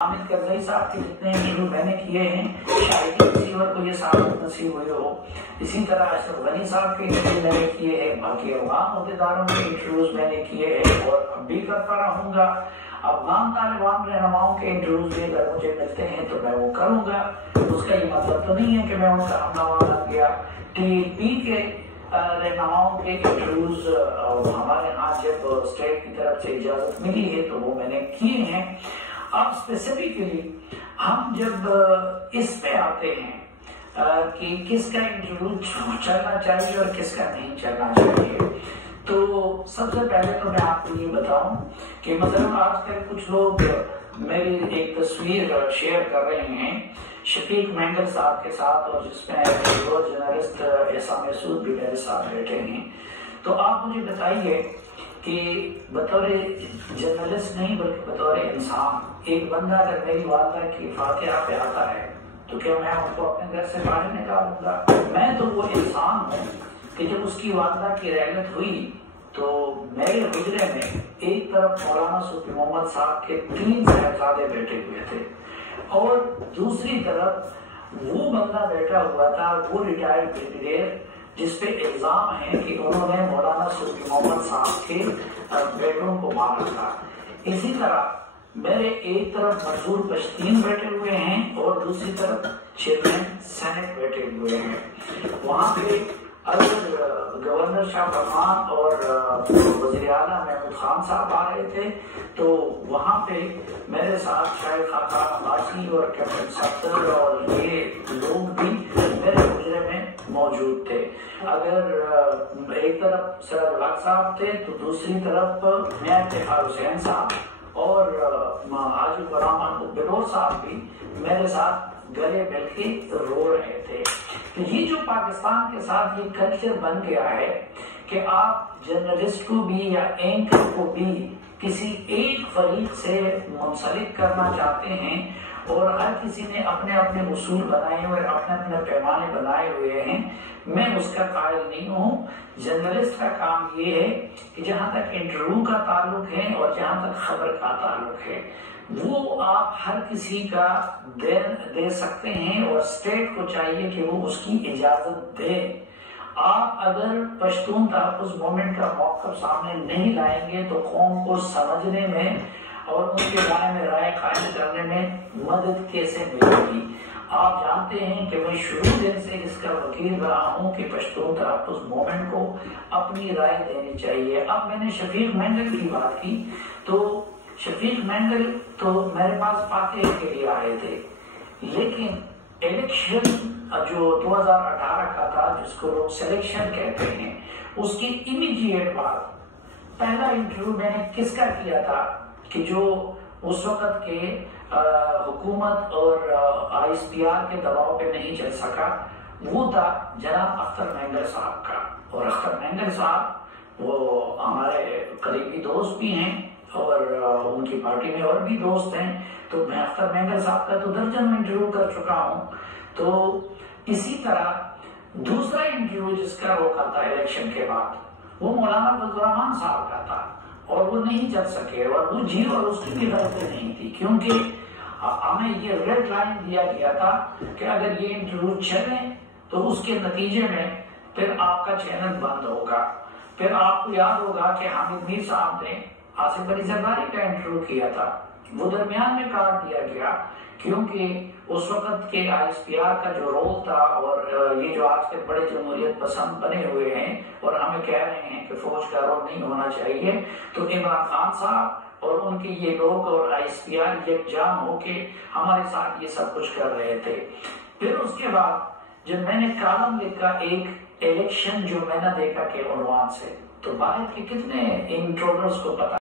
حامد کرزئی صاحب کے جتنے انٹرویو میں نے کیے ہیں شاید کسی اور کو یہ سعادت نصیب ہوئی ہو. اسی طرح اشرف غنی صاحب کے انٹرویو میں نے کیے ہیں, باقی افغان عہدیداروں کے انٹرویوز میں نے کیے ہیں اور اب بھی کرتا رہوں گا. افغان طالبان رہنماؤں کے انٹرویوز بھی اگر مجھے ملتے ہیں تو میں وہ کروں گا. اس کا یہ مطلب تو نہیں ہے کہ میں ان کا ہم نوا لگ گیا. ٹی پی کے رہنماؤں کے انٹرویوز ہمارے ہاں جب اسٹیٹ کی طرف سے اجازت ملی ہے تو وہ میں نے کیے ہیں. اب اسپیسیفکلی ہم جب اس پہ آتے ہیں کہ کس کا انٹرویو چلنا چاہیے اور کس کا نہیں چلنا چاہیے, تو سب سے پہلے تو میں آپ کو یہ بتاؤں کہ مثلا آج کل کچھ لوگ میری ایک تصویر شیئر کر رہے ہیں شفیق مینگل صاحب کے ساتھ, اور جس میں جرنلسٹ احسان محسود بھی میرے ساتھ بیٹھے ہیں. تو آپ مجھے بتائیے کہ بطور جرنلسٹ نہیں بلکہ بطور انسان ایک بندہ اگر میری والدہ کی فاتحہ پہ آتا ہے تو کیا میں ان کو اپنے گھر سے باہر نکالوں گا؟ میں تو وہ انسان ہوں کہ جب اس کی والدہ کی رحلت ہوئی تو میرے حجرے میں ایک طرف مولانا صوفی محمد صاحب کے 3 صاحبزادے بیٹھے ہوئے تھے اور دوسری طرف وہ بندہ بیٹھا ہوا تھا, وہ ریٹائرڈ بریگیڈیئر جس پہ الزام ہے کہ انہوں نے مولانا صوفی محمد صاحب کے بیٹوں کو مارا تھا. اسی طرح میرے ایک طرف منظور پشتین بیٹھے ہوئے ہیں اور دوسری طرف چیئرمین سینٹ بیٹھے ہوئے ہیں. وہاں پہ اگر گورنر شاہ فرمان اور وزیر اعلیٰ محمود خان صاحب آ رہے تھے تو وہاں پہ میرے ساتھ شاہد خاقان عباسی اور کیپٹن ستر اور یہ لوگ بھی میرے حجرے میں موجود تھے. اگر ایک طرف سراج الحق صاحب تھے تو دوسری طرف میاں افتخار حسین صاحب اور حاجی غلام محمود بلور صاحب بھی میرے ساتھ گلے مل کے رو رہے تھے. تو یہ جو پاکستان کے ساتھ یہ کلچر بن گیا ہے کہ آپ جرنلسٹ کو بھی یا اینکر کو بھی کسی ایک فریق سے منسلک کرنا چاہتے ہیں اور ہر کسی نے اپنے اپنے اصول بنائے ہوئے اپنے اپنے پیمانے بنائے ہوئے ہیں. میں اس کا قائل نہیں ہوں. جرنلسٹ کا کام یہ ہے کہ جہاں تک انٹرویو کا تعلق ہے اور جہاں تک خبر کا تعلق ہے وہ آپ ہر کسی کا دے سکتے ہیں اور اسٹیٹ کو چاہیے کہ وہ اس کی اجازت دے. آپ اگر پشتون تحفظ موومنٹ کا موقف سامنے نہیں لائیں گے تو قوم کو سمجھنے میں اور ان کے بارے میں رائے قائم کرنے میں مدد کیسے ملے گی؟ آپ جانتے ہیں کہ میں شروع دن سے اس کا وکیل رہا ہوں کہ پشتون تحفظ موومنٹ کو اپنی رائے دینی چاہیے. اب میں نے شفیق مینگل کی بات کی تو شفیق مینگل تو میرے پاس فاتحہ کے لیے آئے تھے, لیکن الیکشن جو 2018 کا تھا جس کو لوگ سلیکشن کہتے ہیں اس کی امیڈیٹ بعد پہلا انٹرویو میں نے کس کا کیا تھا کہ جو اس وقت کے حکومت اور ISPR کے دباؤ پہ نہیں چل سکا, وہ تھا جناب اختر مینگل صاحب کا. اور اختر مینگل صاحب وہ ہمارے قریبی دوست بھی ہیں اور ان کی پارٹی میں اور بھی دوست ہیں, تو میں اختر مینگل صاحب کا تو درجن انٹرویو کر چکا ہوں. تو اسی طرح دوسرا انٹرویو جس کا روکا تھا الیکشن کے بعد وہ مولانا فضل الرحمان صاحب کا تھا اور وہ نہیں چل سکے, اور وہ جی اور اس کی بھی غلطی نہیں تھی کیونکہ ہمیں یہ ریڈ لائن دیا گیا تھا کہ اگر یہ انٹرویو چلے تو اس کے نتیجے میں پھر آپ کا چینل بند ہوگا. پھر آپ کو یاد ہوگا کہ حامد میر صاحب نے آصف علی زرداری کا انٹرویو کیا تھا, وہ درمیان میں کاٹ دیا گیا کیونکہ اس وقت کے ISPR کا جو رول تھا اور یہ جو آج کے بڑے جمہوریت پسند بنے ہوئے ہیں اور ہمیں کہہ رہے ہیں کہ فوج کا رول نہیں ہونا چاہیے, تو عمران خان صاحب اور ان کے یہ لوگ اور ISPR یکجان ہو کے ہمارے ساتھ یہ سب کچھ کر رہے تھے. پھر اس کے بعد جب میں نے کالم لکھا ایک الیکشن جو میں نے دیکھا کہ عنوان سے, تو باہر کے کتنے انٹرولرز کو پتا